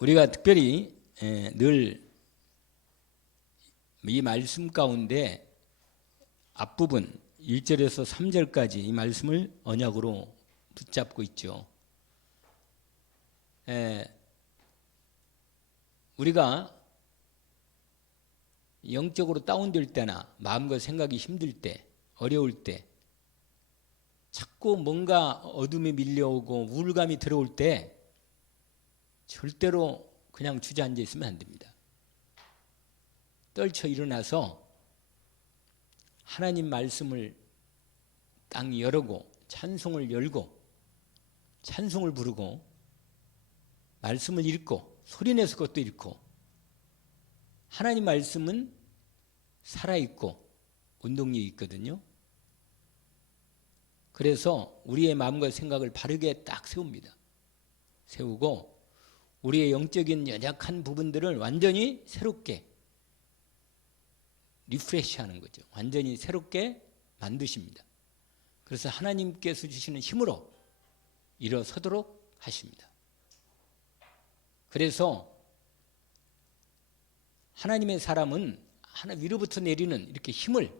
우리가 특별히 늘 이 말씀 가운데 앞부분 1절에서 3절까지 이 말씀을 언약으로 붙잡고 있죠. 우리가 영적으로 다운될 때나 마음과 생각이 힘들 때, 어려울 때, 자꾸 뭔가 어둠이 밀려오고 우울감이 들어올 때 절대로 그냥 주저앉아 있으면 안 됩니다. 떨쳐 일어나서 하나님 말씀을 딱 열고 찬송을 열고 찬송을 부르고 말씀을 읽고 소리내서 그것도 읽고, 하나님 말씀은 살아있고 운동력이 있거든요. 그래서 우리의 마음과 생각을 바르게 딱 세웁니다. 세우고 우리의 영적인 연약한 부분들을 완전히 새롭게 리프레시하는 거죠. 완전히 새롭게 만드십니다. 그래서 하나님께서 주시는 힘으로 일어서도록 하십니다. 그래서 하나님의 사람은 하나 위로부터 내리는 이렇게 힘을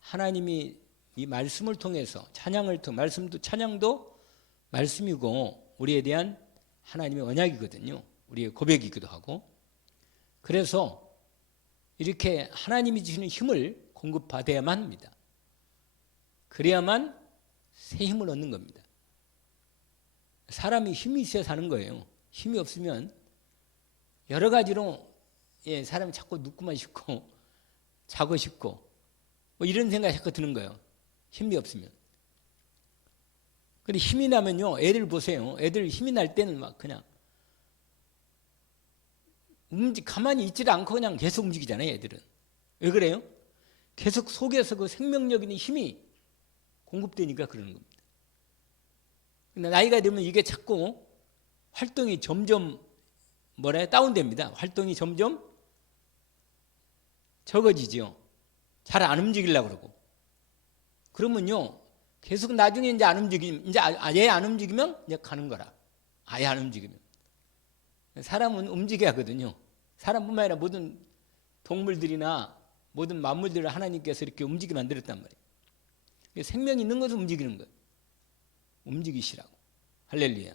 하나님이 이 말씀을 통해서 찬양을 통해, 말씀도 찬양도 말씀이고 우리에 대한 하나님의 언약이거든요. 우리의 고백이기도 하고. 그래서 이렇게 하나님이 주시는 힘을 공급받아야만 합니다. 그래야만 새 힘을 얻는 겁니다. 사람이 힘이 있어야 사는 거예요. 힘이 없으면 여러 가지로 사람이 자꾸 눕고만 싶고 자고 싶고 뭐 이런 생각이 자꾸 드는 거예요. 힘이 없으면. 근데 힘이 나면요, 애들 보세요. 애들 힘이 날 때는 막 그냥 가만히 있지를 않고 그냥 계속 움직이잖아요, 애들은. 왜 그래요? 계속 속에서 그 생명력 있는 힘이 공급되니까 그러는 겁니다. 근데 나이가 들면 이게 자꾸 활동이 점점 다운됩니다. 활동이 점점 적어지죠. 잘 안 움직이려고 그러고. 그러면요, 계속 나중에 이제 안 움직이면, 이제 아예 안 움직이면 이제 가는 거라. 아예 안 움직이면. 사람은 움직여야 하거든요. 사람뿐만 아니라 모든 동물들이나 모든 만물들을 하나님께서 이렇게 움직이게 만들었단 말이에요. 생명이 있는 것은 움직이는 거예요. 움직이시라고. 할렐루야.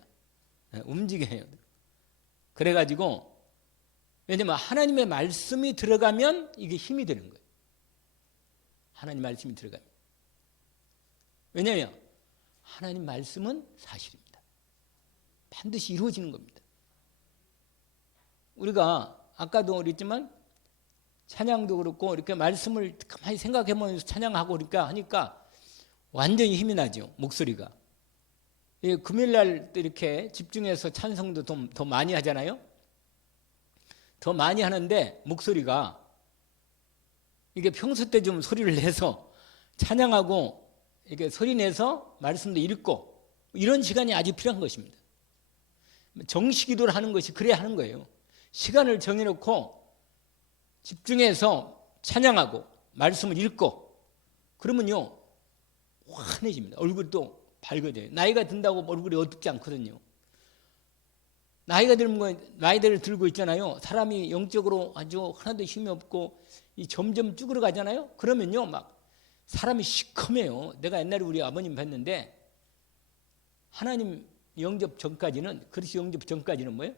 움직여요. 그래가지고, 왜냐면 하나님의 말씀이 들어가면 이게 힘이 되는 거예요. 하나님 말씀이 들어가면. 왜냐하면 하나님 말씀은 사실입니다. 반드시 이루어지는 겁니다. 우리가 아까도 그랬지만 찬양도 그렇고 이렇게 말씀을 가만히 생각해보면서 찬양하고 그러니까 하니까 완전히 힘이 나죠. 목소리가. 금요일날 이렇게 집중해서 찬송도 더 많이 하잖아요. 더 많이 하는데 목소리가 이게 평소 때 좀 소리를 내서 찬양하고 이렇게 소리 내서 말씀도 읽고 이런 시간이 아주 필요한 것입니다. 정식기도를 하는 것이 그래야 하는 거예요. 시간을 정해놓고 집중해서 찬양하고 말씀을 읽고 그러면요 환해집니다. 얼굴이 또 밝아져요. 나이가 든다고 얼굴이 어둡지 않거든요. 나이를 들고 있잖아요. 사람이 영적으로 아주 하나도 힘이 없고 점점 쭈그러 가잖아요. 그러면요 막 사람이 시커매요. 내가 옛날에 우리 아버님 뵀는데 하나님 영접 전까지는, 그리스도 영접 전까지는 뭐예요?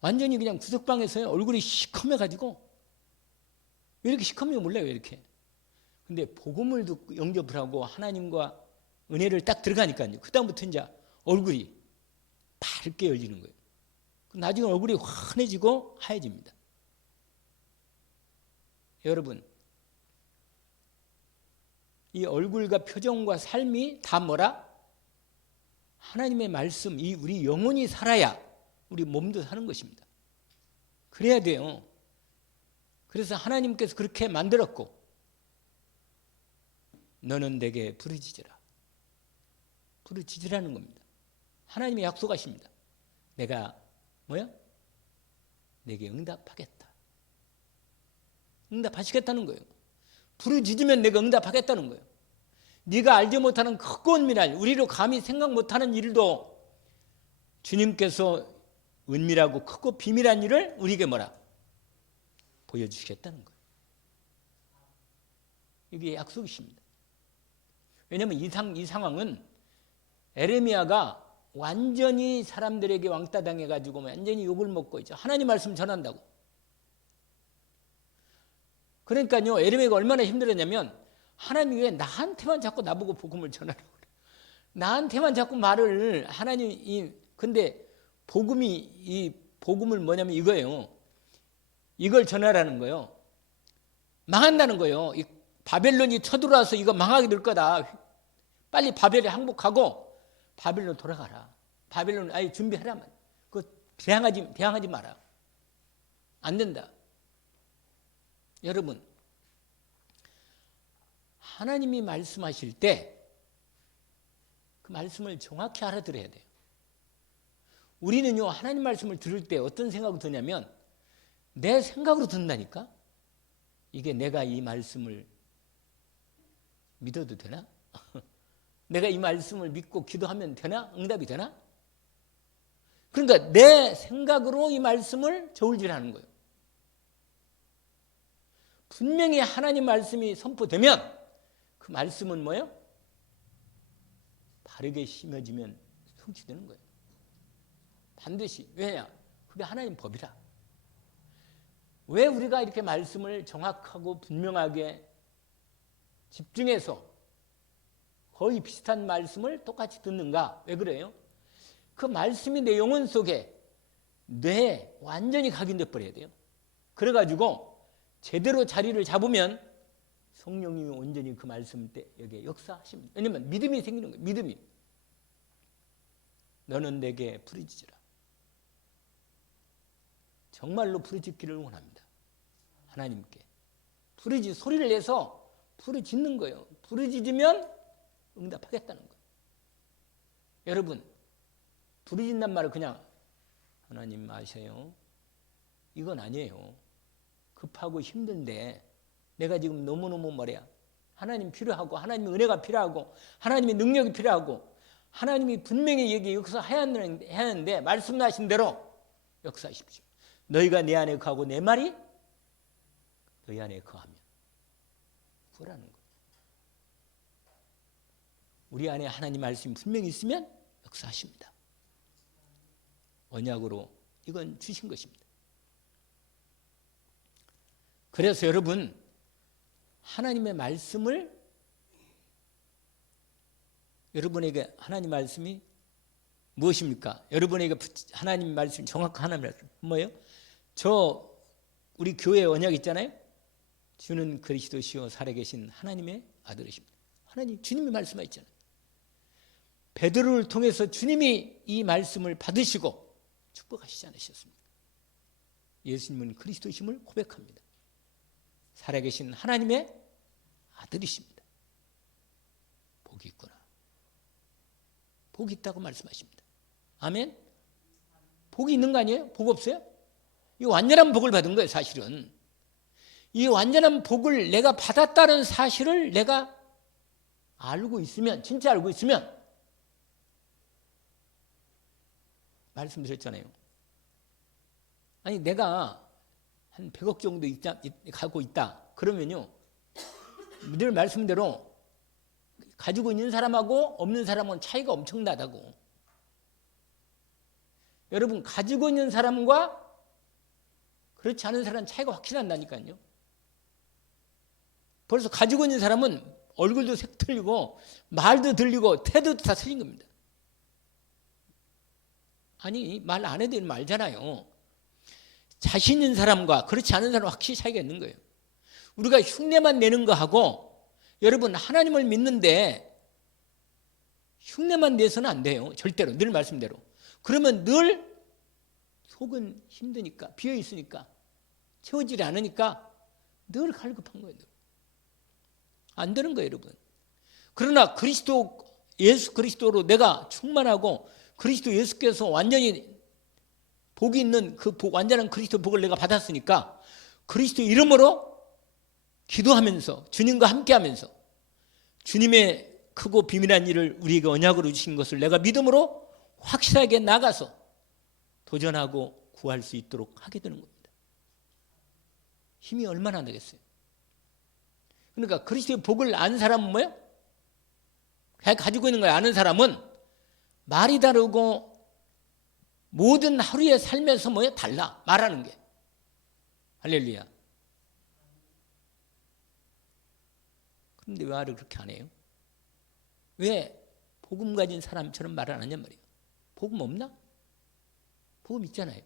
완전히 그냥 구석방에서 얼굴이 시커매가지고 왜 이렇게 시커매요? 몰라요. 왜 이렇게. 근데 복음을 듣고 영접을 하고 하나님과 은혜를 딱 들어가니까요. 그 다음부터 이제 얼굴이 밝게 열리는 거예요. 나중에 얼굴이 환해지고 하얘집니다. 여러분, 이 얼굴과 표정과 삶이 다 뭐라? 하나님의 말씀, 우리 영혼이 살아야 우리 몸도 사는 것입니다. 그래야 돼요. 그래서 하나님께서 그렇게 만들었고 너는 내게 부르짖으라. 부르짖으라는 겁니다. 하나님이 약속하십니다. 내가 내게 응답하겠다. 응답하시겠다는 거예요. 부르짖으면 내가 응답하겠다는 거예요. 네가 알지 못하는 크고 은밀한, 우리로 감히 생각 못하는 일도 주님께서 은밀하고 크고 비밀한 일을 우리에게 뭐라? 보여주시겠다는 거예요. 이게 약속이십니다. 왜냐하면 이 상황은 에레미야가 완전히 사람들에게 왕따 당해가지고 완전히 욕을 먹고 있죠. 하나님 말씀 전한다고. 그러니까요, 에레미야가 얼마나 힘들었냐면 하나님이 왜 나한테만 자꾸 나보고 복음을 전하라고 그래. 나한테만 자꾸 말을 근데 이 복음을 뭐냐면 이거예요. 이걸 전하라는 거예요. 망한다는 거예요. 이 바벨론이 쳐들어와서 이거 망하게 될 거다. 빨리 바벨에 항복하고 바벨론 돌아가라. 바벨론 아예 준비하라면. 그거 대항하지 마라. 안 된다. 여러분, 하나님이 말씀하실 때 그 말씀을 정확히 알아들어야 돼요. 우리는요, 하나님 말씀을 들을 때 어떤 생각이 드냐면 내 생각으로 듣는다니까? 이게 내가 이 말씀을 믿어도 되나? 내가 이 말씀을 믿고 기도하면 되나? 응답이 되나? 그러니까 내 생각으로 이 말씀을 저울질하는 거예요. 분명히 하나님 말씀이 선포되면 그 말씀은 뭐예요? 바르게 심어지면 성취되는 거예요. 반드시. 왜냐? 그게 하나님 법이라. 왜 우리가 이렇게 말씀을 정확하고 분명하게 집중해서 거의 비슷한 말씀을 똑같이 듣는가? 왜 그래요? 그 말씀이 내 영혼 속에 뇌에 완전히 각인돼 버려야 돼요. 그래가지고 제대로 자리를 잡으면 성령님이 온전히 그 말씀 때 여기에 역사하십니다. 왜냐면 믿음이 생기는 거예요. 믿음이. 너는 내게 부르짖으라. 정말로 부르짖기를 원합니다. 하나님께. 소리를 내서 부르짖는 거예요. 부르짖으면 응답하겠다는 거예요. 여러분, 부르짖는 말을 그냥 하나님 아세요? 이건 아니에요. 급하고 힘든데 내가 지금 너무너무 하나님 필요하고 하나님의 은혜가 필요하고 하나님의 능력이 필요하고 하나님이 분명히 여기 역사해야 하는데 말씀하신 대로 역사하십시오. 너희가 내 안에 거하고 내 말이 너희 안에 거하면 그러라는 거예요. 우리 안에 하나님 말씀이 분명히 있으면 역사하십니다. 언약으로 이건 주신 것입니다. 그래서 여러분, 하나님의 말씀을 여러분에게 하나님 말씀이 무엇입니까? 여러분에게 하나님 말씀, 정확한 하나님 말씀 뭐예요? 우리 교회 언약 있잖아요. 주는 그리스도시요 살아계신 하나님의 아들이십니다. 하나님, 주님의 말씀하셨잖아요. 베드로를 통해서 주님이 이 말씀을 받으시고 축복하시지 않으셨습니까? 예수님은 그리스도심을 고백합니다. 살아계신 하나님의 아들이십니다. 복이 있구나. 복이 있다고 말씀하십니다. 아멘? 복이 있는 거 아니에요? 복 없어요? 이 완전한 복을 받은 거예요, 사실은. 이 완전한 복을 내가 받았다는 사실을 내가 알고 있으면, 진짜 알고 있으면, 말씀드렸잖아요. 아니, 내가 한 100억 정도 가고 있다. 그러면요, 늘 말씀대로 가지고 있는 사람하고 없는 사람은 차이가 엄청나다고. 여러분, 가지고 있는 사람과 그렇지 않은 사람은 차이가 확실히 난다니까요. 벌써 가지고 있는 사람은 얼굴도 색 틀리고 말도 들리고 태도도 다 틀린 겁니다. 아니, 말 안 해도 말잖아요. 자신 있는 사람과 그렇지 않은 사람은 확실히 차이가 있는 거예요. 우리가 흉내만 내는 거하고, 여러분, 하나님을 믿는데 흉내만 내서는 안 돼요. 절대로. 늘 말씀대로. 그러면 늘 속은 힘드니까, 비어 있으니까, 채워지지 않으니까 늘 갈급한 거예요. 안 되는 거예요, 여러분. 그러나 예수 그리스도로 내가 충만하고 그리스도 예수께서 완전히 복이 있는 그 완전한 그리스도 복을 내가 받았으니까 그리스도 이름으로 기도하면서 주님과 함께하면서 주님의 크고 비밀한 일을 우리에게 언약으로 주신 것을 내가 믿음으로 확실하게 나가서 도전하고 구할 수 있도록 하게 되는 겁니다. 힘이 얼마나 되겠어요? 그러니까 그리스도의 복을 아는 사람은 뭐예요? 가지고 있는 걸 아는 사람은 말이 다르고 모든 하루의 삶에서 뭐예요? 달라. 말하는 게. 할렐루야. 그런데 왜 말을 그렇게 안 해요? 왜 복음 가진 사람처럼 말을 안 하냔 말이에요. 복음 없나? 복음 있잖아요.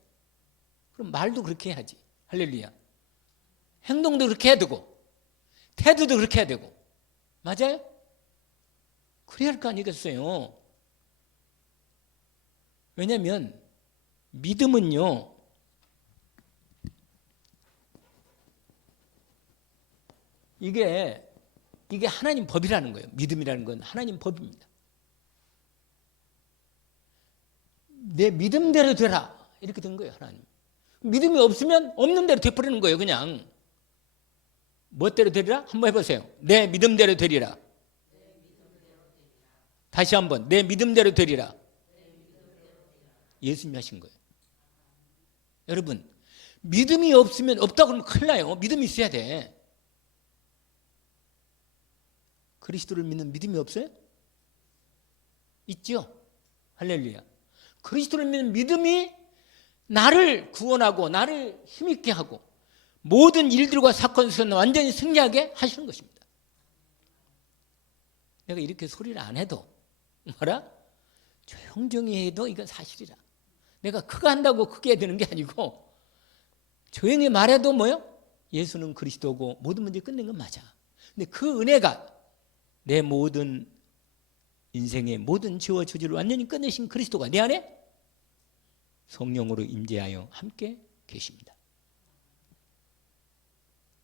그럼 말도 그렇게 해야지. 할렐루야. 행동도 그렇게 해야 되고 태도도 그렇게 해야 되고. 맞아요? 그래야 할 거 아니겠어요? 왜냐하면 믿음은요, 이게 하나님 법이라는 거예요. 믿음이라는 건 하나님 법입니다. 내 믿음대로 되라 이렇게 된 거예요. 하나님. 믿음이 없으면 없는 대로 돼버리는 거예요. 그냥 멋대로 되리라? 한번 해보세요. 내 믿음대로 되리라. 다시 한번 내 믿음대로 되리라. 예수님이 하신 거예요. 여러분, 믿음이 없으면 없다고 그러면 큰일 나요. 믿음이 있어야 돼. 그리스도를 믿는 믿음이 없어요? 있죠? 할렐루야. 그리스도를 믿는 믿음이 나를 구원하고 나를 힘있게 하고 모든 일들과 사건 속에서 완전히 승리하게 하시는 것입니다. 내가 이렇게 소리를 안 해도 뭐라? 조용히 해도 이건 사실이라. 내가 크게 한다고 크게 해야 되는 게 아니고 조용히 말해도 뭐요? 예수는 그리스도고 모든 문제 끝낸 건 맞아. 근데 그 은혜가 내 모든 인생의 모든 죄와 저주를 완전히 끝내신 그리스도가 내 안에 성령으로 임재하여 함께 계십니다.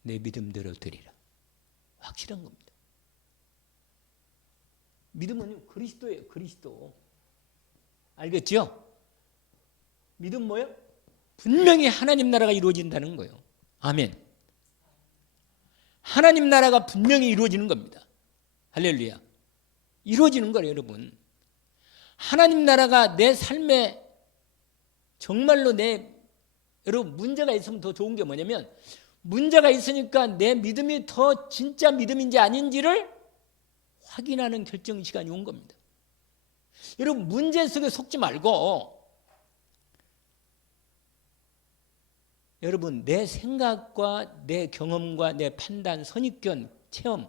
내 믿음대로 되리라. 확실한 겁니다. 믿음은 그리스도예요. 그리스도. 알겠죠? 믿음 뭐예요? 분명히 하나님 나라가 이루어진다는 거예요. 아멘. 하나님 나라가 분명히 이루어지는 겁니다. 할렐루야. 이루어지는 거예요, 여러분. 하나님 나라가 내 삶에 정말로 여러분 문제가 있으면 더 좋은 게 뭐냐면 문제가 있으니까 내 믿음이 더 진짜 믿음인지 아닌지를 확인하는 결정 시간이 온 겁니다. 여러분 문제 속에 속지 말고 여러분 내 생각과 내 경험과 내 판단, 선입견, 체험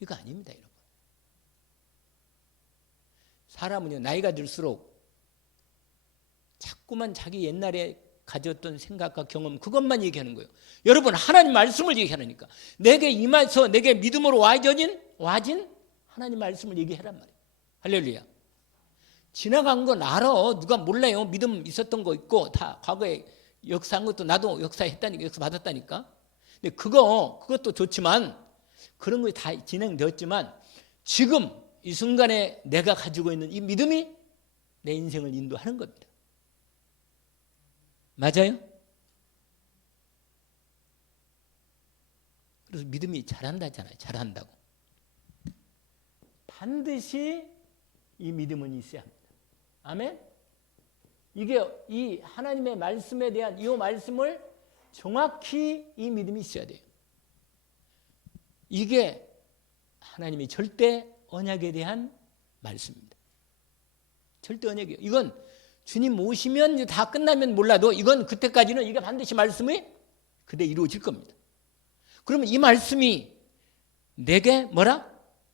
이거 아닙니다. 여러분. 사람은요 나이가 들수록 자꾸만 자기 옛날에 가졌던 생각과 경험 그것만 얘기하는 거예요. 여러분 하나님 말씀을 얘기하니까 내게 임해서 내게 믿음으로 와진 하나님 말씀을 얘기하란 말이에요. 할렐루야. 지나간 건 알아. 누가 몰라요. 믿음 있었던 거 있고 다 과거에 역사한 것도 나도 역사했다니까 역사 받았다니까. 근데 그것도 좋지만 그런 것이 다 진행되었지만 지금 이 순간에 내가 가지고 있는 이 믿음이 내 인생을 인도하는 겁니다. 맞아요? 그래서 믿음이 잘한다잖아요. 잘한다고. 반드시 이 믿음은 있어야 합니다. 아멘? 이게 이 하나님의 말씀에 대한 이 말씀을 정확히 이 믿음이 있어야 돼요. 이게 하나님의 절대 언약에 대한 말씀입니다. 절대 언약이에요. 이건 주님 오시면 이제 다 끝나면 몰라도 이건 그때까지는 이게 반드시 말씀이 그대 이루어질 겁니다. 그러면 이 말씀이 내게 뭐라?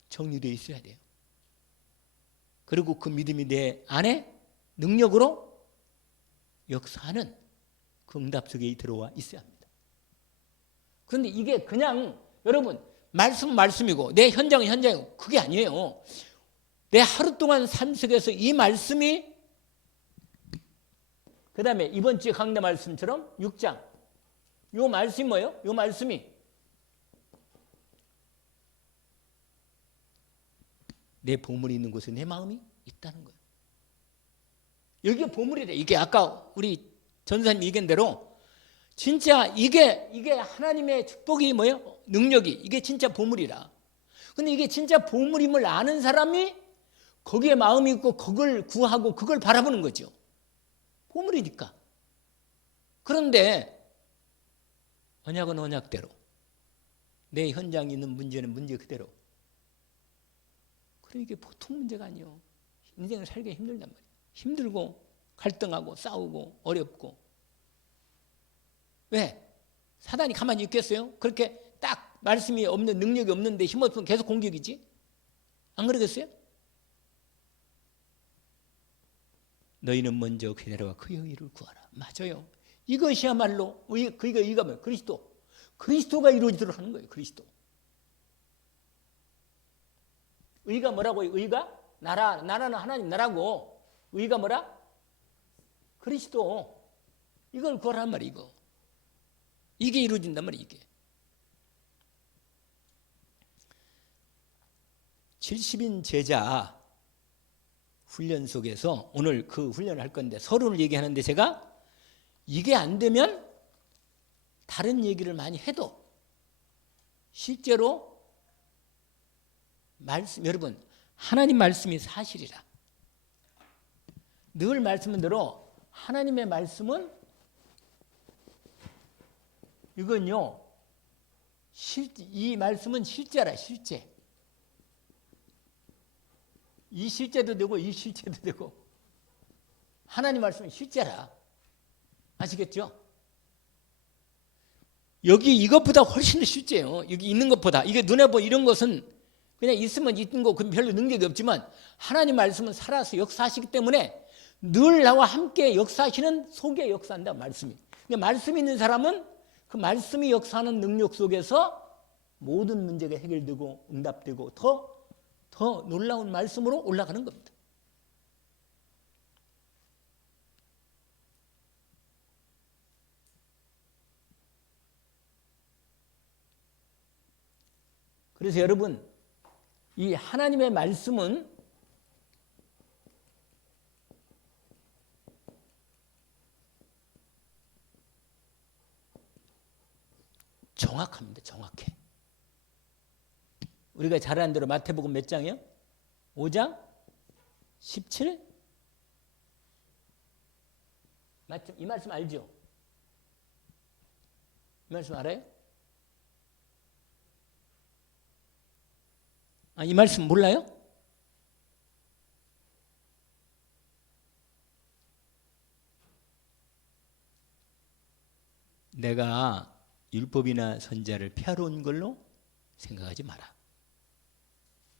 정리되어 있어야 돼요. 그리고 그 믿음이 내 안에 능력으로 역사하는 그 응답 속에 들어와 있어야 합니다. 그런데 이게 그냥 여러분 말씀이고 내 현장은 현장이고 그게 아니에요. 내 하루 동안 삶 속에서 이 말씀이 그 다음에 이번 주에 강단 말씀처럼 6장 요 말씀이 뭐예요? 요 말씀이 내 보물이 있는 곳에 내 마음이 있다는 거예요. 여기가 보물이래. 이게 아까 우리 전사님 얘기한 대로 진짜 이게 하나님의 축복이 뭐예요? 능력이 이게 진짜 보물이라. 근데 이게 진짜 보물임을 아는 사람이 거기에 마음이 있고 그걸 구하고 그걸 바라보는 거죠. 보물이니까. 그런데 언약은 언약대로, 내 현장에 있는 문제는 문제 그대로. 그러니까 보통 문제가 아니에요. 인생을 살기 힘들단 말이에요. 힘들고 갈등하고 싸우고 어렵고. 왜? 사단이 가만히 있겠어요? 그렇게 딱 말씀이 없는, 능력이 없는데 힘없으면 계속 공격이지? 안 그러겠어요? 너희는 먼저 그대로와 그의 의를 구하라. 맞아요. 이것이야말로 그가 의가 뭐예요? 그리스도가 이루어지도록 하는 거예요. 그리스도. 의가 뭐라고요? 의가 나라는 하나님 나라고, 의가 뭐라? 그리스도. 이걸 구하란 말이에요. 이거. 이게 이루어진단 말이에요. 이게. 70인 제자 훈련 속에서 오늘 그 훈련을 할 건데, 서론을 얘기하는데 제가 이게 안 되면 다른 얘기를 많이 해도 실제로 말씀, 여러분 하나님 말씀이 사실이라. 늘 말씀은 대로 하나님의 말씀은 이건요, 이 말씀은 실제라. 실제. 이 실제도 되고 이 실제도 되고, 하나님 말씀은 실제라. 아시겠죠? 여기 이것보다 훨씬 더 실제예요. 여기 있는 것보다. 이게 눈에 보여 이런 것은 그냥 있으면 있는 거, 그럼 별로 능력이 없지만 하나님 말씀은 살아서 역사하시기 때문에 늘 나와 함께 역사하시는 속에 역사한다. 말씀이. 근데 말씀이 있는 사람은 그 말씀이 역사하는 능력 속에서 모든 문제가 해결되고 응답되고 더 놀라운 말씀으로 올라가는 겁니다. 그래서 여러분, 이 하나님의 말씀은 정확합니다. 정확해. 우리가 잘 아는 대로 마태복음 몇 장이요? 5장 17? 이 말씀 알죠? 이 말씀 알아요? 이 말씀 몰라요? 내가 율법이나 선지자를 폐하러 온 걸로 생각하지 마라.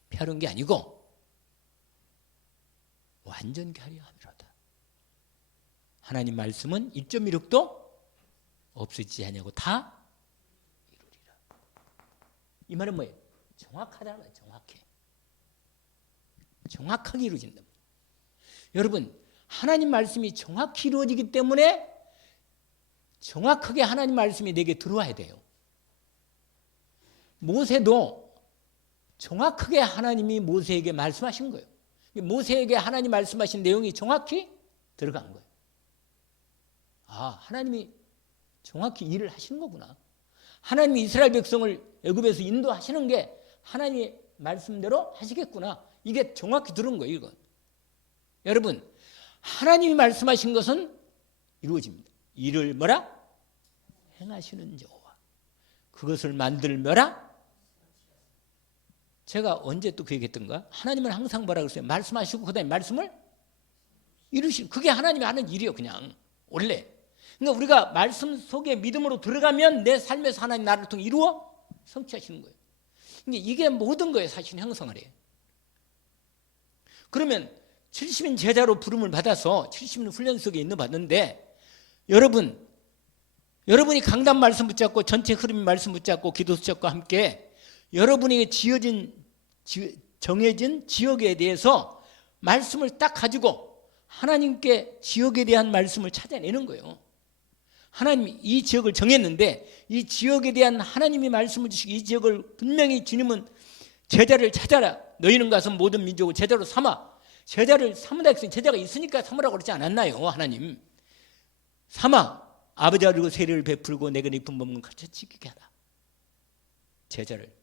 폐하러 온 게 아니고 완전케 하려 함이로다. 하나님 말씀은 1.16도 없어지지 아니하고 다 이루리라. 이 말은 뭐예요? 정확하다는 거예요. 정확해. 정확하게 이루어진다. 여러분, 하나님 말씀이 정확히 이루어지기 때문에 정확하게 하나님 말씀이 내게 들어와야 돼요. 모세도 정확하게 하나님이 모세에게 말씀하신 거예요. 모세에게 하나님 말씀하신 내용이 정확히 들어간 거예요. 하나님이 정확히 일을 하시는 거구나. 하나님이 이스라엘 백성을 애굽에서 인도하시는 게 하나님의 말씀대로 하시겠구나. 이게 정확히 들은 거예요. 이건. 여러분, 하나님이 말씀하신 것은 이루어집니다. 이를 뭐라? 행하시는 여호와. 그것을 만들며라. 제가 언제 또 그 얘기했던가? 하나님은 항상 뭐라 그랬어요? 말씀하시고 그다음에 말씀을 이루시는, 그게 하나님이 하는 일이에요. 그냥 원래. 그러니까 우리가 말씀 속에 믿음으로 들어가면 내 삶에서 하나님 나를 통해 이루어 성취하시는 거예요. 그러니까 이게 모든 거예요. 사실 형성을 해요. 그러면 70인 제자로 부름을 받아서 70인 훈련 속에 있는 봤는데, 여러분이 강단 말씀 붙잡고 전체 흐름 말씀 붙잡고 기도 수첩과 함께 여러분에게 정해진 지역에 대해서 말씀을 딱 가지고 하나님께 지역에 대한 말씀을 찾아내는 거예요. 하나님이 이 지역을 정했는데 이 지역에 대한 하나님이 말씀을 주시고, 이 지역을 분명히 주님은 제자를 찾아라. 너희는 가서 모든 민족을 제자로 삼아. 제자를 삼으라 했으니 제자가 있으니까 삼으라고 그러지 않았나요? 하나님. 삼아. 아버지 알고 세례를 베풀고 내가 입은 법문 가르쳐 지키게 하라. 제자를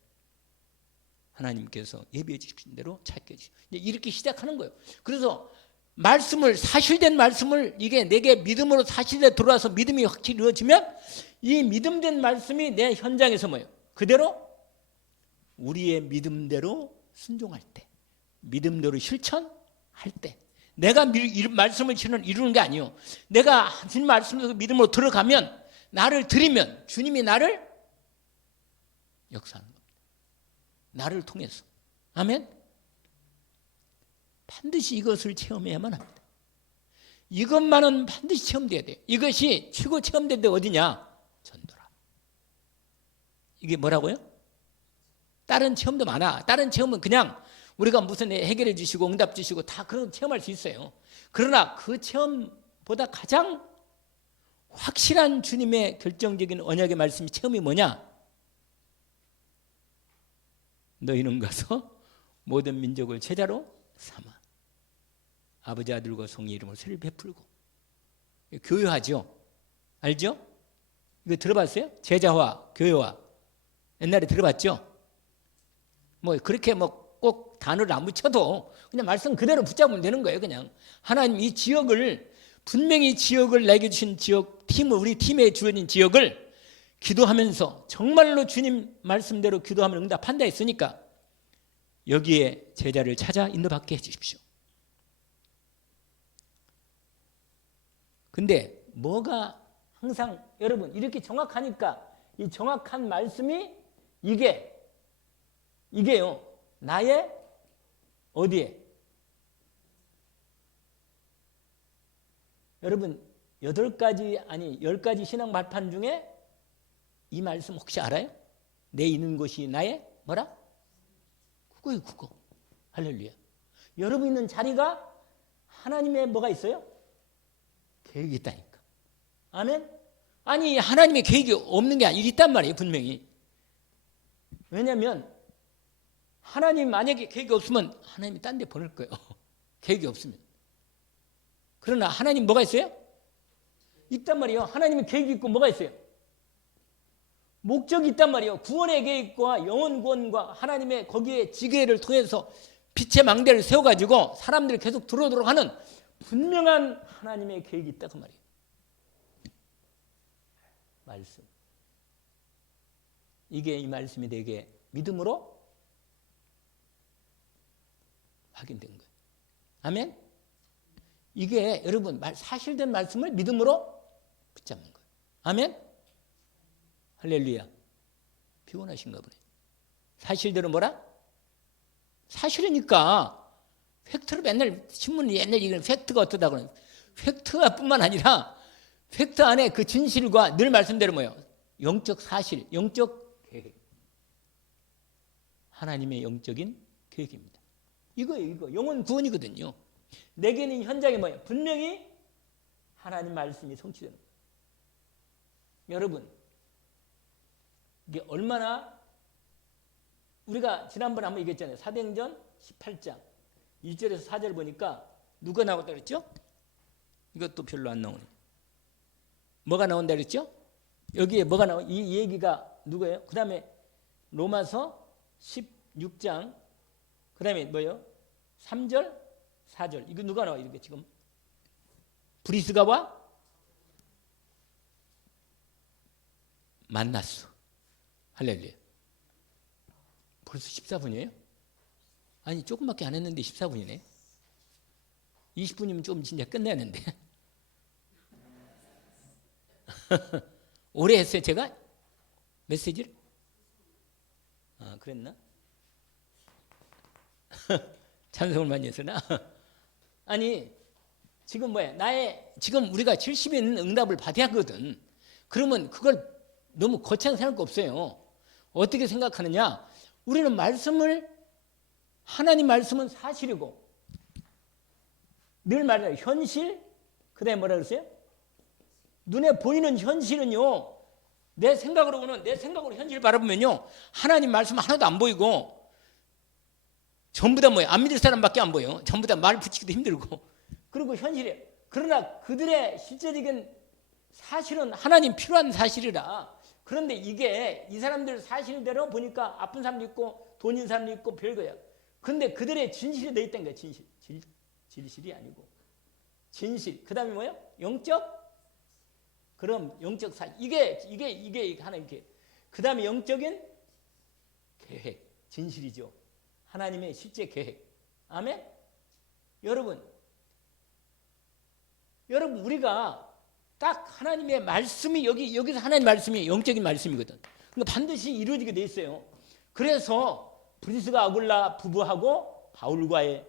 하나님께서 예비해 주신 대로 찾게 해주시고 이렇게 시작하는 거예요. 그래서 말씀을, 사실된 말씀을, 이게 내게 믿음으로 사실에 들어와서 믿음이 확실히 이루어지면 이 믿음된 말씀이 내 현장에서 뭐예요? 그대로 우리의 믿음대로 순종할 때, 믿음대로 실천할 때, 내가 말씀을 이루는 게 아니에요. 내가 하신 말씀에서 믿음으로 들어가면, 나를 드리면 주님이 나를 역사하는 겁니다. 나를 통해서. 아멘. 반드시 이것을 체험해야만 합니다. 이것만은 반드시 체험돼야 돼요. 이것이 최고 체험된 데 어디냐? 전도라. 이게 뭐라고요? 다른 체험도 많아. 다른 체험은 그냥 우리가 무슨 해결해 주시고 응답 주시고 다 그런 체험할 수 있어요. 그러나 그 체험보다 가장 확실한 주님의 결정적인 언약의 말씀이 체험이 뭐냐? 너희는 가서 모든 민족을 제자로 삼아 아버지 아들과 성의 이름으로 세를 베풀고. 교회화죠. 알죠? 이거 들어봤어요? 제자화, 교회화. 옛날에 들어봤죠? 뭐 그렇게 뭐 꼭 단어를 안 붙여도 그냥 말씀 그대로 붙잡으면 되는 거예요. 그냥 하나님 이 지역을, 분명히 지역을 내게 주신 지역, 팀을, 우리 팀에 주어진 지역을 기도하면서 정말로 주님 말씀대로 기도하면 응답한다 했으니까 여기에 제자를 찾아 인도받게 해주십시오. 근데 뭐가 항상 여러분 이렇게 정확하니까 이 정확한 말씀이 이게요. 나의 어디에? 여러분 8가지 아니 10가지 신앙 발판 중에 이 말씀 혹시 알아요? 내 있는 곳이 나의 뭐라? 그거예요. 그거. 할렐루야. 여러분 있는 자리가 하나님의 뭐가 있어요? 계획이 있다니까. 아멘? 아니 하나님의 계획이 없는 게 아니라 있단 말이에요. 분명히. 왜냐하면 하나님 만약에 계획이 없으면 하나님이 딴 데 보낼 거예요. 계획이 없으면. 그러나 하나님 뭐가 있어요? 있단 말이에요. 하나님의 계획이 있고 뭐가 있어요? 목적이 있단 말이에요. 구원의 계획과 영혼 구원과 하나님의 거기에 지계를 통해서 빛의 망대를 세워가지고 사람들이 계속 들어오도록 하는 분명한 하나님의 계획이 있다 그 말이에요. 말씀. 이게 이 말씀이 되게 믿음으로 확인된 거예요. 아멘? 이게 여러분 사실된 말씀을 믿음으로 붙잡는 거예요. 아멘? 할렐루야. 피곤하신가 보네. 사실대로 뭐라? 사실이니까 팩트로 맨날 신문 옛날 이건 팩트가 어떠다 그러는 팩트가 뿐만 아니라 팩트 안에 그 진실과 늘 말씀대로 뭐예요? 영적 사실, 영적 계획. 하나님의 영적인 계획입니다. 이거예요. 이거 영혼 구원이거든요. 내게는 현장에 뭐예요? 분명히 하나님 말씀이 성취되는 거예요. 여러분 이게 얼마나 우리가 지난번에 한번 얘기했잖아요. 사도행전 18장 1절에서 4절 보니까 누가 나왔다 그랬죠? 이것도 별로 안 나오네. 뭐가 나온다 그랬죠? 여기에 뭐가 나와? 이 얘기가 누구예요? 그 다음에 로마서 16장 그 다음에 뭐예요? 3절 4절 이거 누가 나와? 이렇게 지금 브리스가와 만났어. 할렐루야. 벌써 14분이에요? 아니 조금밖에 안 했는데 14분이네. 20분이면 좀 진짜 끝내는데. 오래 했어요 제가? 메시지를? 아 그랬나? 찬송을 많이 했으나? 아니 지금 뭐야? 지금 우리가 70인 응답을 받아야 하거든. 그러면 그걸 너무 거창하게 생각할 거 없어요. 어떻게 생각하느냐? 우리는 하나님 말씀은 사실이고 늘 말해요. 현실, 그 다음에 뭐라 그랬어요? 눈에 보이는 현실은요. 내 생각으로 현실을 바라보면요. 하나님 말씀 하나도 안 보이고 전부 다 뭐예요? 안 믿을 사람밖에 안 보여요. 전부 다 말 붙이기도 힘들고. 그리고 현실이에요. 그러나 그들의 실제적인 사실은 하나님 필요한 사실이라. 그런데 이게 이 사람들 사실대로 보니까 아픈 사람도 있고 돈 있는 사람도 있고 별거야. 그런데 그들의 진실이 돼 있다는 거야. 진실이 아니고 진실. 그다음에 뭐예요? 영적. 그럼 영적 사 이게 하나 이렇게. 그다음에 영적인 계획. 진실이죠. 하나님의 실제 계획. 아멘. 여러분 우리가 딱 하나님의 말씀이 여기서 하나님의 말씀이 영적인 말씀이거든. 그러니까 반드시 이루어지게 돼 있어요. 그래서 브리스가 아굴라 부부하고 바울과의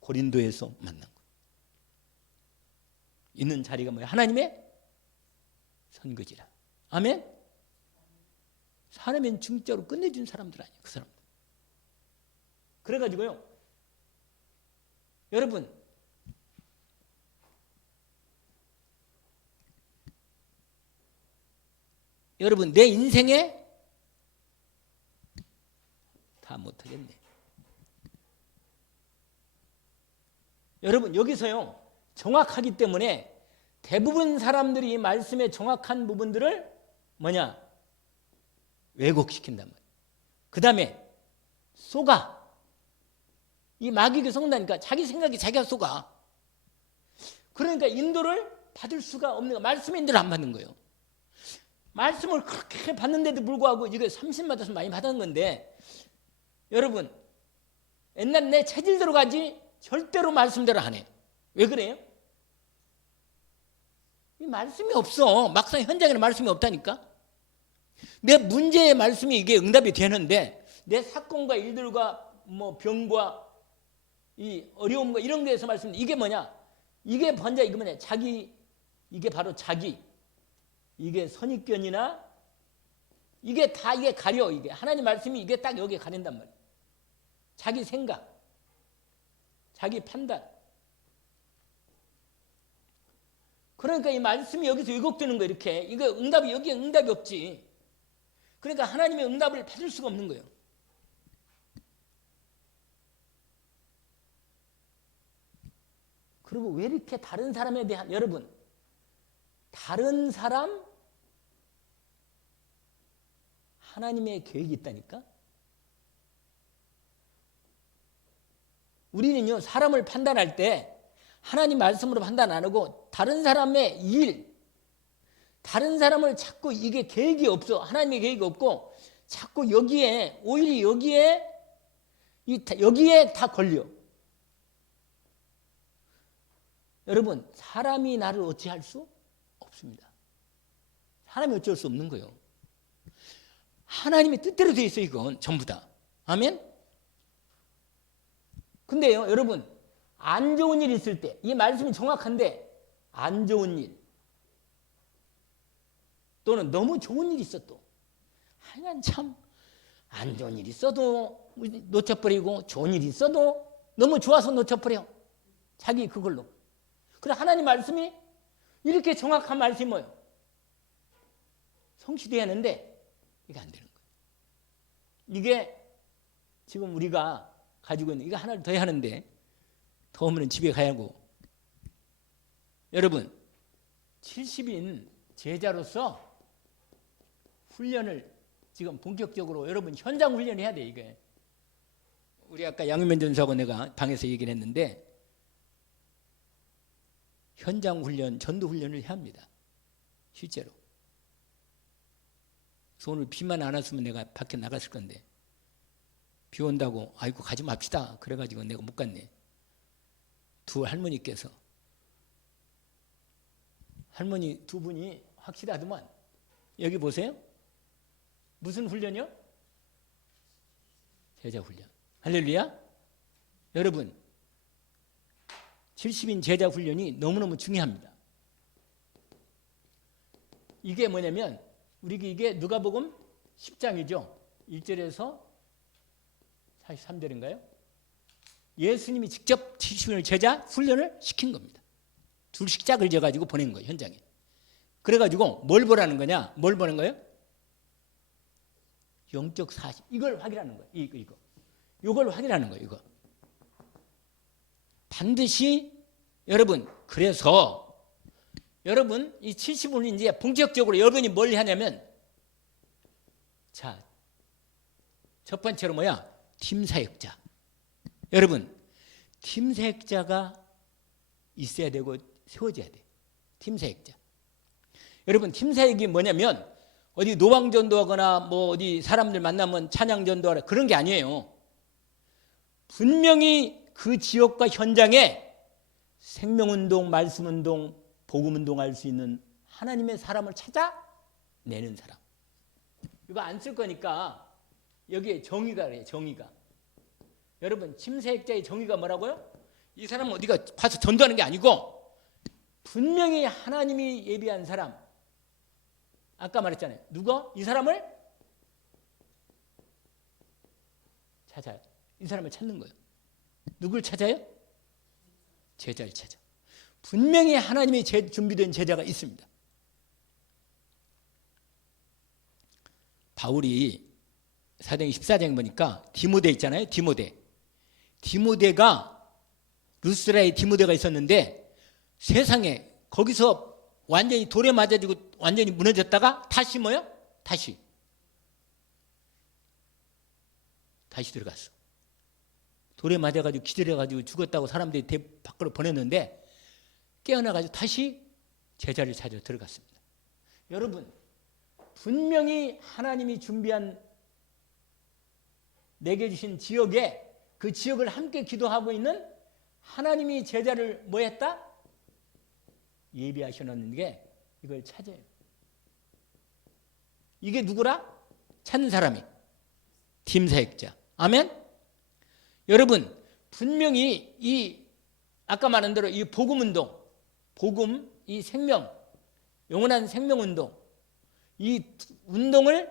고린도에서 만난 거예요. 있는 자리가 뭐예요? 하나님의 선거지라. 아멘. 사람은 진짜로 끝내준 사람들 아니에요. 그 사람들. 그래가지고요. 여러분 내 인생에 다 못하겠네. 여러분 여기서요. 정확하기 때문에 대부분 사람들이 이 말씀의 정확한 부분들을 뭐냐? 왜곡시킨단 말이에요. 그 다음에 속아. 이 마귀가 속는다니까 자기 생각이 자기가 속아. 그러니까 인도를 받을 수가 없는 거야. 말씀의 인도를 안 받는 거예요. 말씀을 그렇게 받는데도 불구하고 이거 30받아서 많이 받은 건데 여러분 옛날 내 체질대로 가지 절대로 말씀대로 안 해. 왜 그래요? 이 말씀이 없어. 막상 현장에는 말씀이 없다니까. 내 문제의 말씀이 이게 응답이 되는데 내 사건과 일들과 뭐 병과 이 어려움과 이런 데에서 말씀 이게 뭐냐? 이게 번자 이게 뭐냐? 자기 이게 바로 자기 이게 선입견이나 이게 다 이게 가려 이게 하나님 말씀이 이게 딱 여기에 가린단 말이에요. 자기 생각, 자기 판단. 그러니까 이 말씀이 여기서 왜곡되는 거예요. 이렇게 이거 응답이 여기에 응답이 없지. 그러니까 하나님의 응답을 받을 수가 없는 거예요. 그리고 왜 이렇게 다른 사람에 대한 여러분 다른 사람 하나님의 계획이 있다니까. 우리는요 사람을 판단할 때 하나님 말씀으로 판단 안 하고 다른 사람의 일, 다른 사람을 자꾸 이게 계획이 없어. 하나님의 계획이 없고 자꾸 여기에 오히려 여기에 다 걸려. 여러분 사람이 나를 어찌할 수 없습니다. 사람이 어쩔 수 없는 거예요. 하나님의 뜻대로 되어 있어요. 이건 전부 다. 아멘. 근데요 여러분 안 좋은 일 있을 때 이 말씀이 정확한데 안 좋은 일 또는 너무 좋은 일이 있어 또 하여간 참 안 좋은 일이 있어도 놓쳐버리고 좋은 일이 있어도 너무 좋아서 놓쳐버려. 자기 그걸로. 그래 하나님 말씀이 이렇게 정확한 말씀이 뭐예요? 성취돼야 하는데 이게 안 되는 거예요. 이게 지금 우리가 가지고 있는 이거 하나를 더 해야 하는데 더 오면 집에 가야 하고. 여러분 70인 제자로서 훈련을 지금 본격적으로 여러분 현장 훈련해야 돼. 이게 우리 아까 양윤면 전사하고 내가 방에서 얘기를 했는데 현장 훈련, 전도 훈련을 해야 합니다. 실제로. 그래서 오늘 비만 안 왔으면 내가 밖에 나갔을 건데 비 온다고 아이고 가지 맙시다. 그래가지고 내가 못 갔네. 두 할머니께서 할머니 두 분이 확실하더만. 여기 보세요. 무슨 훈련이요? 제자 훈련. 할렐루야. 여러분 70인 제자 훈련이 너무너무 중요합니다. 이게 뭐냐면 우리 이게 누가복음 10장이죠. 1절에서 43절인가요? 예수님이 직접 70인을 제자 훈련을 시킨 겁니다. 둘씩 짝을 지어가지고 보낸 거예요. 현장에. 그래가지고 뭘 보라는 거냐? 뭘 보는 거예요? 영적 사실. 이걸 확인하는 거예요. 이걸 확인하는 거예요. 이거. 반드시 여러분 그래서 여러분 이 70은 이제 본격적으로 여러분이 뭘 하냐면 자 첫 번째로 뭐야? 팀 사역자. 여러분 팀 사역자가 있어야 되고 세워져야 돼. 팀 사역자. 여러분 팀 사역이 뭐냐면 어디 노방 전도하거나 뭐 어디 사람들 만나면 찬양 전도하라 그런 게 아니에요. 분명히 그 지역과 현장에 생명운동, 말씀운동, 복음운동 할 수 있는 하나님의 사람을 찾아내는 사람. 이거 안 쓸 거니까 여기에 정의가 그래요. 정의가. 여러분 침사역자의 정의가 뭐라고요? 이 사람은 어디가 가서 전도하는 게 아니고 분명히 하나님이 예비한 사람. 아까 말했잖아요. 누가? 이 사람을 찾아요. 이 사람을 찾는 거예요. 누굴 찾아요? 제자를 찾아. 분명히 하나님이 준비된 제자가 있습니다. 바울이 사도행 14장 보니까 디모데 있잖아요. 디모데가 루스라에 디모데가 있었는데 세상에 거기서 완전히 돌에 맞아지고 완전히 무너졌다가 다시 뭐요? 다시 들어갔어. 돌에 맞아가지고 기절해가지고 죽었다고 사람들이 밖으로 보냈는데 깨어나가지고 다시 제자를 찾아 들어갔습니다. 여러분 분명히 하나님이 준비한 내게 주신 지역에 그 지역을 함께 기도하고 있는 하나님이 제자를 뭐 했다? 예비하셔놓는 게 이걸 찾아요. 이게 누구라? 찾는 사람이 팀 사역자. 아멘? 여러분 분명히 이 아까 말한 대로 이 복음운동, 복음, 이 생명, 영원한 생명운동, 이 운동을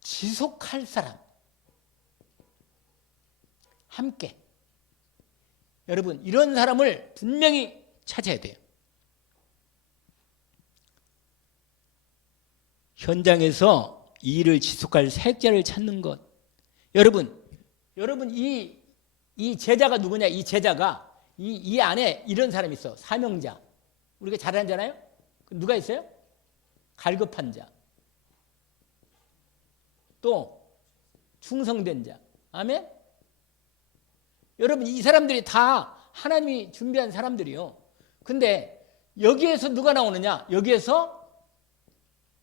지속할 사람 함께 여러분 이런 사람을 분명히 찾아야 돼요. 현장에서 이 일을 지속할 사역자를 찾는 것. 여러분 이 제자가 누구냐? 이 제자가 이 안에 이런 사람이 있어. 사명자. 우리가 잘 알잖아요. 누가 있어요? 갈급한 자. 또 충성된 자. 아멘? 여러분 이 사람들이 다 하나님이 준비한 사람들이요. 근데 여기에서 누가 나오느냐? 여기에서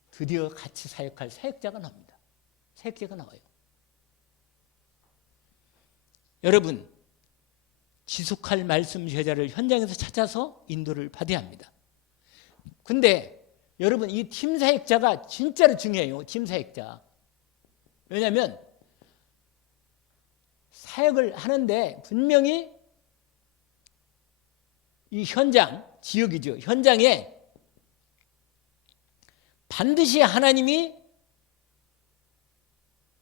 드디어 같이 사역할 사역자가 나옵니다. 사역자가 나와요. 여러분 지속할 말씀 제자를 현장에서 찾아서 인도를 받아야 합니다. 근데 여러분 이 팀 사역자가 진짜로 중요해요. 팀 사역자. 왜냐하면 사역을 하는데 분명히 이 현장, 지역이죠. 현장에 반드시 하나님이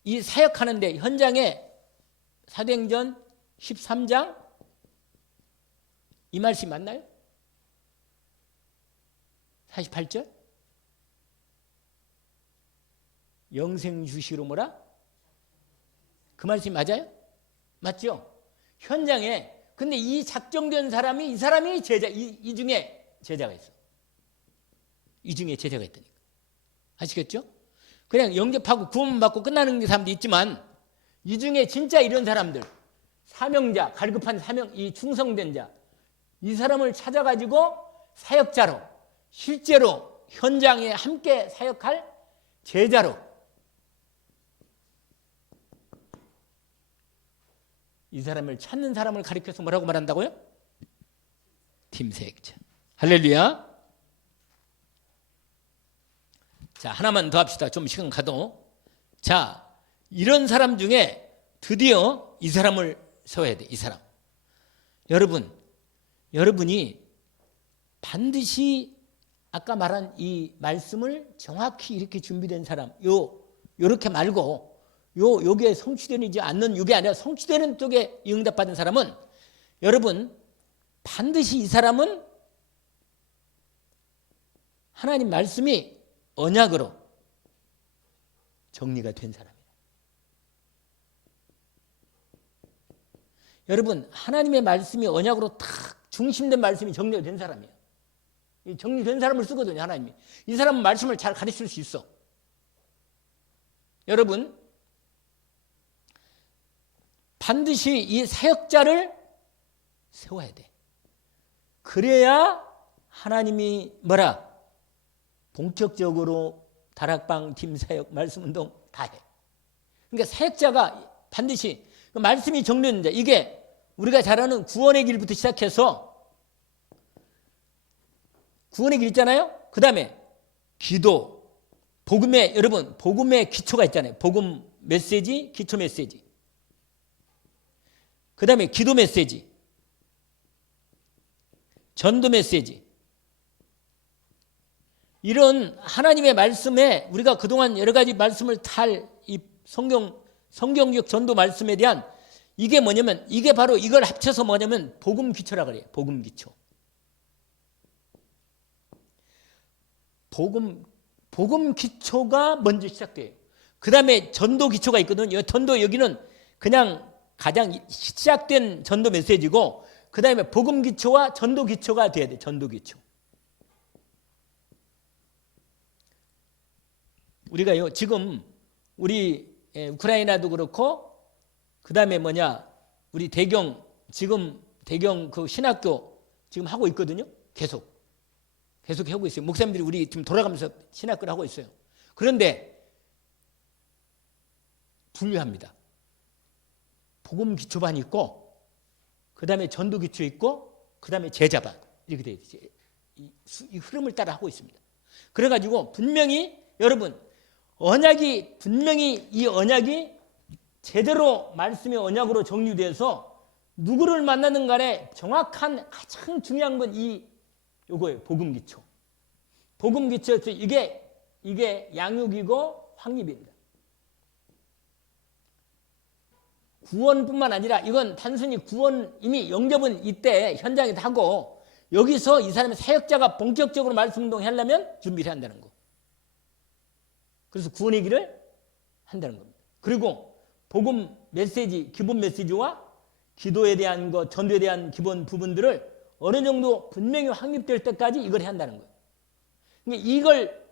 이 사역하는데 현장에 사도행전 13장 이 말씀 맞나요? 48절? 영생 주시로 뭐라? 그 말씀 맞아요? 맞죠? 현장에 근데 이 작정된 사람이 이 사람이 제자 이 중에 제자가 있어. 이 중에 제자가 있다니까. 아시겠죠? 그냥 영접하고 구원 받고 끝나는 사람도 있지만 이 중에 진짜 이런 사람들 사명자, 갈급한 사명, 이 충성된 자 이 사람을 찾아가지고 사역자로 실제로 현장에 함께 사역할 제자로 이 사람을 찾는 사람을 가리켜서 뭐라고 말한다고요? 팀 사역자. 할렐루야. 자, 하나만 더 합시다. 좀 시간 가도. 자, 이런 사람 중에 드디어 이 사람을 세워야 돼. 이 사람. 여러분이 반드시 아까 말한 이 말씀을 정확히 이렇게 준비된 사람, 요렇게 말고 여기에 성취되지 않는 이게 아니라 성취되는 쪽에 응답받은 사람은 여러분 반드시 이 사람은 하나님 말씀이 언약으로 정리가 된 사람이에요. 여러분 하나님의 말씀이 언약으로 탁 중심된 말씀이 정리가 된 사람이에요. 이 정리된 사람을 쓰거든요. 하나님이. 이 사람은 말씀을 잘 가르칠 수 있어. 여러분 반드시 이 사역자를 세워야 돼. 그래야 하나님이 뭐라? 본격적으로 다락방 팀 사역 말씀 운동 다 해. 그러니까 사역자가 반드시 그 말씀이 정리되는데 이게 우리가 잘 아는 구원의 길부터 시작해서 구원의 길 있잖아요. 그 다음에 기도, 복음의 여러분 복음의 기초가 있잖아요. 복음 메시지, 기초 메시지. 그 다음에 기도 메시지, 전도 메시지. 이런 하나님의 말씀에 우리가 그동안 여러 가지 말씀을 탈 이 성경적 전도 말씀에 대한 이게 뭐냐면 이게 바로 이걸 합쳐서 뭐냐면 복음 기초라 그래요. 복음 기초. 복음 기초가 먼저 시작돼요. 그 다음에 전도 기초가 있거든요. 전도 여기는 그냥 가장 시작된 전도 메시지고 그 다음에 복음 기초와 전도 기초가 돼야 돼. 전도 기초. 우리가요 지금 우리 우크라이나도 그렇고 그 다음에 우리 지금 대경 그 신학교 지금 하고 있거든요. 계속 하고 있어요. 목사님들이 우리 지금 돌아가면서 신학교를 하고 있어요. 그런데 분류합니다. 복음 기초반 있고 그 다음에 전도 기초 있고 그 다음에 제자반 이렇게 돼요. 이 흐름을 따라 하고 있습니다. 그래가지고 분명히 여러분 분명히 이 언약이 제대로 말씀의 언약으로 정리돼서 누구를 만나는 간에 정확한 가장 중요한 건 요거예요. 복음 기초. 복음 기초에서 이게 양육이고 확립입니다. 구원뿐만 아니라 이건 단순히 구원 이미 영접은 이때 현장에서 하고 여기서 이 사람의 사역자가 본격적으로 말씀 운동을 하려면 준비를 한다는 거. 그래서 구원의 길을 한다는 겁니다. 그리고 복음 메시지, 기본 메시지와 기도에 대한 것, 전도에 대한 기본 부분들을 어느 정도 분명히 확립될 때까지 이걸 해야 한다는 거예요. 그러니까 이걸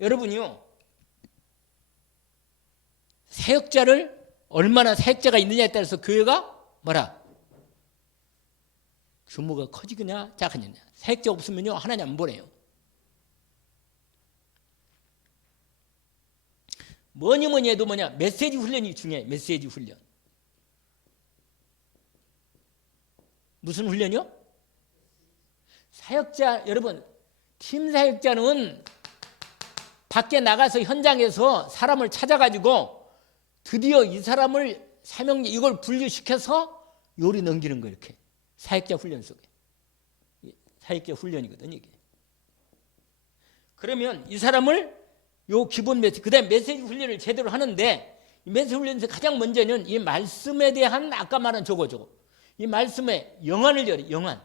여러분이요 사역자를 얼마나 사역자가 있느냐에 따라서 교회가 규모가 커지느냐 작느냐. 사역자 없으면요 하나님 안 보내요. 뭐니 해도 메시지 훈련이 중요해요. 메시지 훈련. 무슨 훈련이요? 사역자 여러분 팀 사역자는 밖에 나가서 현장에서 사람을 찾아가지고 드디어 이 사람을 이걸 분류시켜서 요리 넘기는 거예요. 이렇게 사역자 훈련 속에 사역자 훈련이거든요. 이게. 그러면 이 사람을 요 기본 메시지, 그 다음에 메시지 훈련을 제대로 하는데 이 메시지 훈련에서 가장 먼저는 이 말씀에 대한 아까 말한 저거 이 말씀의 영안을 열어. 영안.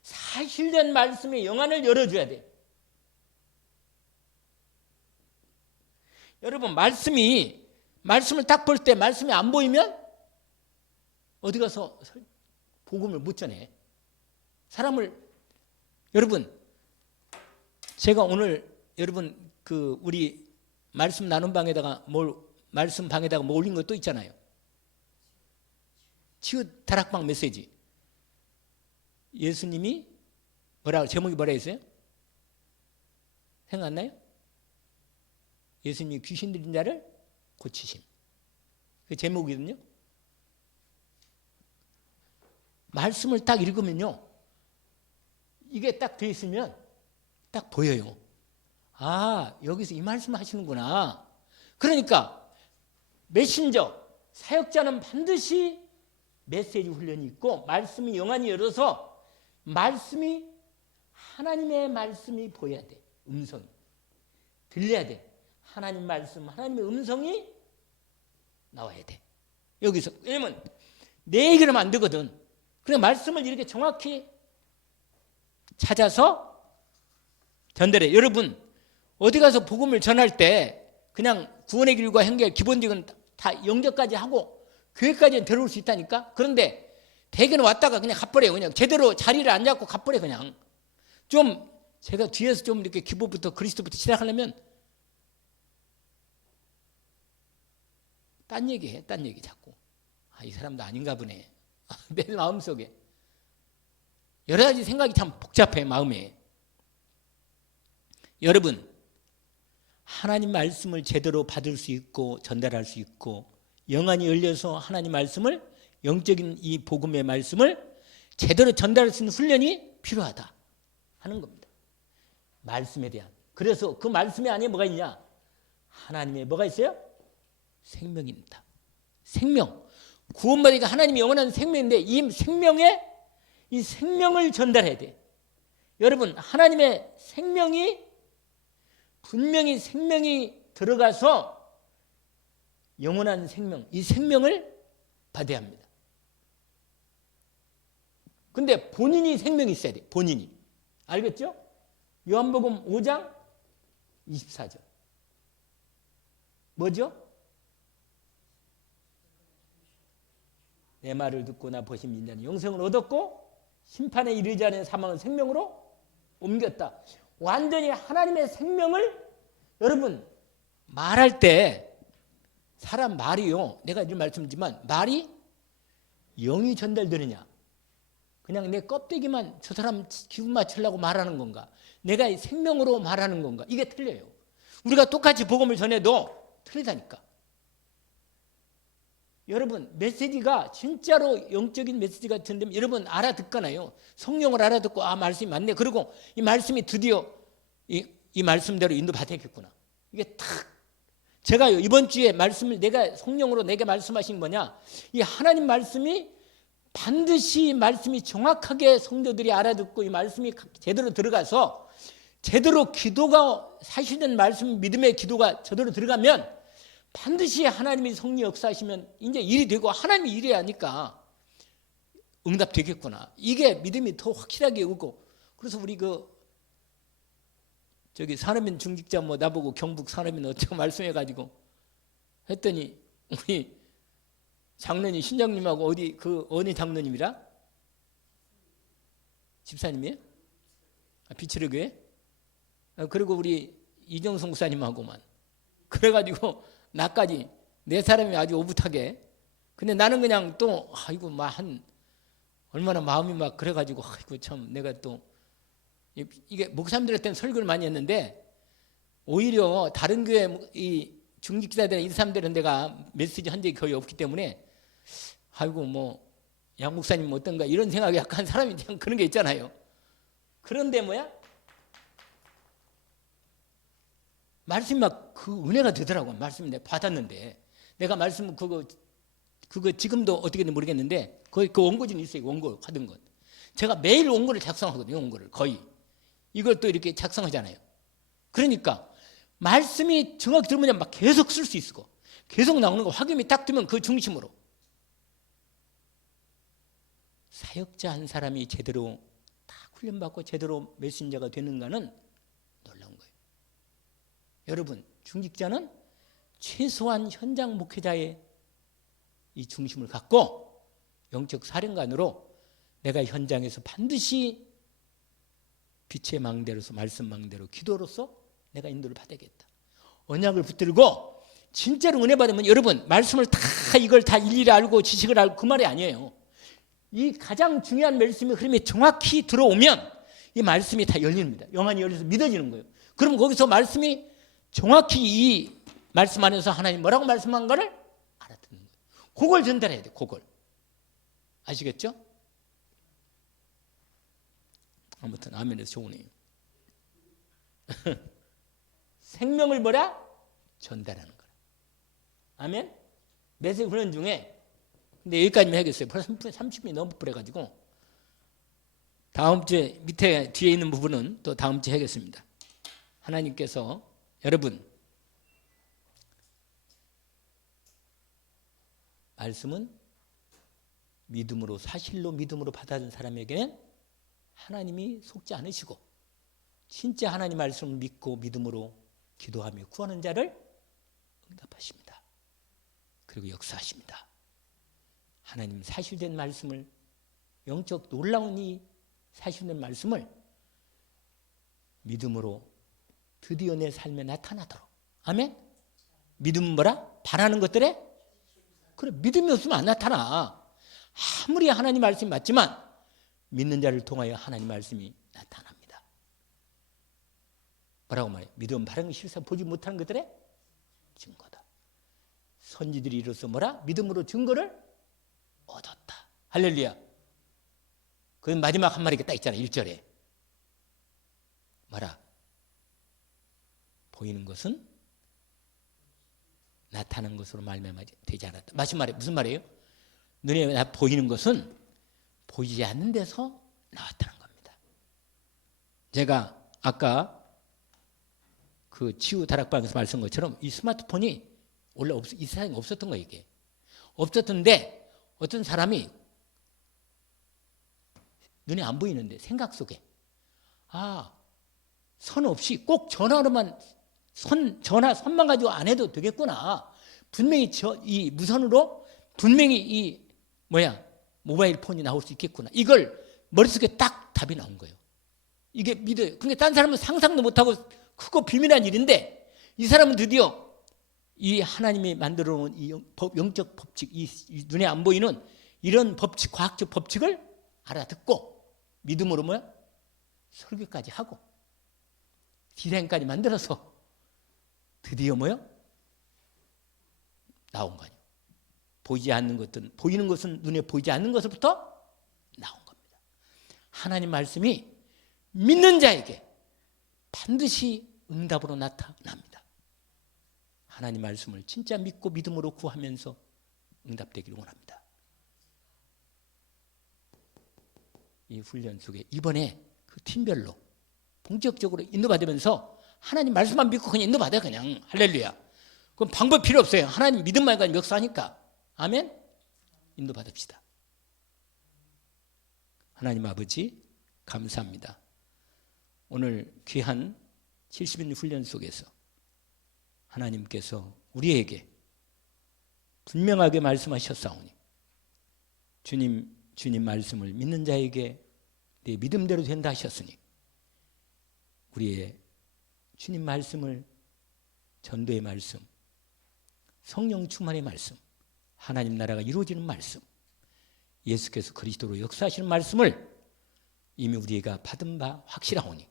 사실된 말씀의 영안을 열어줘야 돼. 여러분 말씀을 딱 볼 때 말씀이 안 보이면 어디 가서 복음을 못 전해. 여러분 제가 오늘 여러분 우리 말씀 나눔 방에다가 말씀 방에다가 올린 것도 있잖아요. 치유 다락방 메시지. 예수님이 제목이 뭐라 했어요? 생각 안 나요? 예수님이 귀신 들린 자를 고치심. 그 제목이거든요. 말씀을 딱 읽으면요. 이게 딱 돼 있으면 딱 보여요. 여기서 이 말씀 하시는구나. 그러니까 메신저, 사역자는 반드시 메시지 훈련이 있고 말씀이 영안이 열어서 하나님의 말씀이 보여야 돼. 음성이. 들려야 돼. 하나님 말씀, 하나님의 음성이 나와야 돼. 여기서. 왜냐면 내 얘기를 하면 안 되거든. 그냥 말씀을 이렇게 정확히 찾아서 전달해. 여러분 어디 가서 복음을 전할 때 그냥 구원의 길과 행결 기본적인 다 영접까지 하고 교회까지는 데려올 수 있다니까. 그런데 대개는 왔다가 그냥 가버려요. 그냥 제대로 자리를 안 잡고 가버려. 그냥 좀 제가 뒤에서 좀 이렇게 기본부터 그리스도부터 시작하려면 딴 얘기 자꾸. 이 사람도 아닌가 보네. 내 마음속에. 여러 가지 생각이 참 복잡해 마음에. 여러분 하나님 말씀을 제대로 받을 수 있고 전달할 수 있고 영안이 열려서 하나님 말씀을 영적인 이 복음의 말씀을 제대로 전달할 수 있는 훈련이 필요하다 하는 겁니다. 말씀에 대한. 그래서 그 말씀에 안에 뭐가 있냐? 하나님의 뭐가 있어요? 생명입니다. 생명. 구원받으니까 하나님이 영원한 생명인데 이 생명을 전달해야 돼. 여러분 하나님의 생명이 분명히 생명이 들어가서 영원한 생명, 이 생명을 받아야 합니다. 근데 본인이 생명이 있어야 돼. 본인이. 알겠죠? 요한복음 5장 24절. 뭐죠? 내 말을 듣고 나 보신 인자는 영생을 얻었고 심판에 이르지 않은 사망은 생명으로 옮겼다. 완전히 하나님의 생명을 여러분 말할 때 사람 말이요. 내가 이런 말씀드리지만 말이 영이 전달되느냐. 그냥 내 껍데기만 저 사람 기분 맞추려고 말하는 건가. 내가 생명으로 말하는 건가. 이게 틀려요. 우리가 똑같이 복음을 전해도 틀리다니까. 여러분 메시지가 진짜로 영적인 메시지 같은데 여러분 알아듣거나요. 성령을 알아듣고 아 말씀이 맞네. 그리고 이 말씀이 드디어 이 말씀대로 인도받아야겠구나. 이게 탁 제가 이번 주에 말씀을 내가 성령으로 내게 말씀하신 뭐냐. 이 하나님 말씀이 반드시 말씀이 정확하게 성도들이 알아듣고 이 말씀이 제대로 들어가서 제대로 기도가 사실된 말씀 믿음의 기도가 제대로 들어가면 반드시 하나님이 성령 역사하시면 이제 일이 되고 하나님이 일해야 하니까 응답되겠구나. 이게 믿음이 더 확실하게 오고. 그래서 우리 저기 산업인 중직자 뭐 나보고 경북 산업인 어쩌고 말씀해가지고 했더니 우리 장로님 신장님하고 어느 장로님이라? 집사님이에요? 비치르교회? 그리고 우리 이정성 목사님하고만. 그래가지고 나까지 네 사람이 아주 오붓하게. 근데 나는 그냥 또 아이고 얼마나 마음이 막 그래가지고 아이고 참 내가 또 이게 목사님들한테는 설교를 많이 했는데 오히려 다른 교회 이 중직자들 이 사람들은 내가 메시지 한 적이 거의 없기 때문에 아이고 뭐 양 목사님 어떤가 이런 생각이 약간 사람이 그런 게 있잖아요. 그런데 뭐야? 말씀이 막 그 은혜가 되더라고. 말씀을 내가 받았는데 내가 말씀 그거 지금도 어떻게든 모르겠는데 거의 그 원고지는 있어요. 원고 하던 것. 제가 매일 원고를 작성하거든요. 원고를 거의. 이걸 또 이렇게 작성하잖아요. 그러니까 말씀이 정확히 들으면 막 계속 쓸 수 있고 계속 나오는 거 확인이 딱 되면 그 중심으로 사역자 한 사람이 제대로 딱 훈련받고 제대로 메신저가 되는가는 놀라운 거예요. 여러분 중직자는 최소한 현장 목회자의 이 중심을 갖고 영적 사령관으로 내가 현장에서 반드시 빛의 망대로서 말씀 망대로 기도로서 내가 인도를 받아야겠다. 언약을 붙들고 진짜로 은혜 받으면 여러분 말씀을 다 이걸 다 일일이 알고 지식을 알고 그 말이 아니에요. 이 가장 중요한 말씀의 흐름이 정확히 들어오면 이 말씀이 다 열립니다. 영안이 열려서 믿어지는 거예요. 그럼 거기서 말씀이 정확히 이 말씀 안에서 하나님 뭐라고 말씀한 거를 알아듣는 거예요. 그걸 전달해야 돼요. 그걸. 아시겠죠? 아무튼 아멘에서 좋으네요. 생명을 뭐라? 전달하는 거라. 아멘? 메시지 훈련 중에 근데 여기까지만 하겠어요. 벌써 30분이 너무 버려가지고 다음 주에 밑에 뒤에 있는 부분은 또 다음 주에 하겠습니다. 하나님께서 여러분 말씀은 믿음으로 사실로 믿음으로 받아든 사람에게는 하나님이 속지 않으시고 진짜 하나님 말씀을 믿고 믿음으로 기도하며 구하는 자를 응답하십니다. 그리고 역사하십니다. 하나님 사실된 말씀을 영적 놀라운 이 사실된 말씀을 믿음으로 드디어 내 삶에 나타나도록. 아멘? 믿음은 뭐라? 바라는 것들에? 그래 믿음이 없으면 안 나타나. 아무리 하나님 말씀이 맞지만 믿는 자를 통하여 하나님 말씀이 나타납니다. 뭐라고 말해요? 믿음 바른 실사 보지 못하는 것들의 증거다. 선지들이 이로써 뭐라? 믿음으로 증거를 얻었다. 할렐루야. 그 마지막 한 마디가 딱 있잖아. 1절에 뭐라? 보이는 것은 나타나는 것으로 말미암아 되지 않았다. 무슨 말이에요? 눈에 보이는 것은 보이지 않는 데서 나왔다는 겁니다. 제가 아까 그 치유 다락방에서 말씀한 것처럼 이 스마트폰이 원래 이 세상에 없었던 거예요. 이게 없었던데 어떤 사람이 눈에 안 보이는데 생각 속에 선 없이 꼭 전화로만 선만 가지고 안 해도 되겠구나. 분명히 이 무선으로 분명히 이 모바일 폰이 나올 수 있겠구나. 이걸 머릿속에 딱 답이 나온 거예요. 이게 믿어요. 그러니까 딴 사람은 상상도 못하고 크고 비밀한 일인데 이 사람은 드디어 이 하나님이 만들어 놓은 이 영적 법칙, 이 눈에 안 보이는 이런 법칙, 과학적 법칙을 알아듣고 믿음으로 설교까지 하고 디자인까지 만들어서 드디어 나온 거예요. 보이지 않는 것들은, 보이는 것은 눈에 보이지 않는 것부터 나온 겁니다. 하나님 말씀이 믿는 자에게 반드시 응답으로 나타납니다. 하나님 말씀을 진짜 믿고 믿음으로 구하면서 응답되기를 원합니다. 이 훈련 속에 이번에 그 팀별로 본격적으로 인도받으면서 하나님 말씀만 믿고 그냥 인도받아요. 그냥 할렐루야. 그럼 방법 필요 없어요. 하나님 믿음만 가지고 역사하니까. 아멘. 인도받읍시다. 하나님 아버지 감사합니다. 오늘 귀한 70인 훈련 속에서 하나님께서 우리에게 분명하게 말씀하셨사오니 주님 말씀을 믿는 자에게 내 믿음대로 된다 하셨으니 우리의 주님 말씀을 전도의 말씀, 성령 충만의 말씀, 하나님 나라가 이루어지는 말씀, 예수께서 그리스도로 역사하시는 말씀을 이미 우리가 받은 바 확실하오니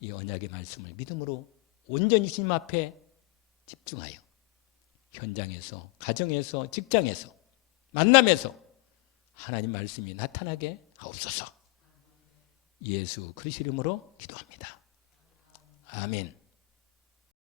이 언약의 말씀을 믿음으로 온전히 주님 앞에 집중하여 현장에서, 가정에서, 직장에서, 만남에서 하나님 말씀이 나타나게 하옵소서. 예수 그리스도 이름으로 기도합니다. 아멘.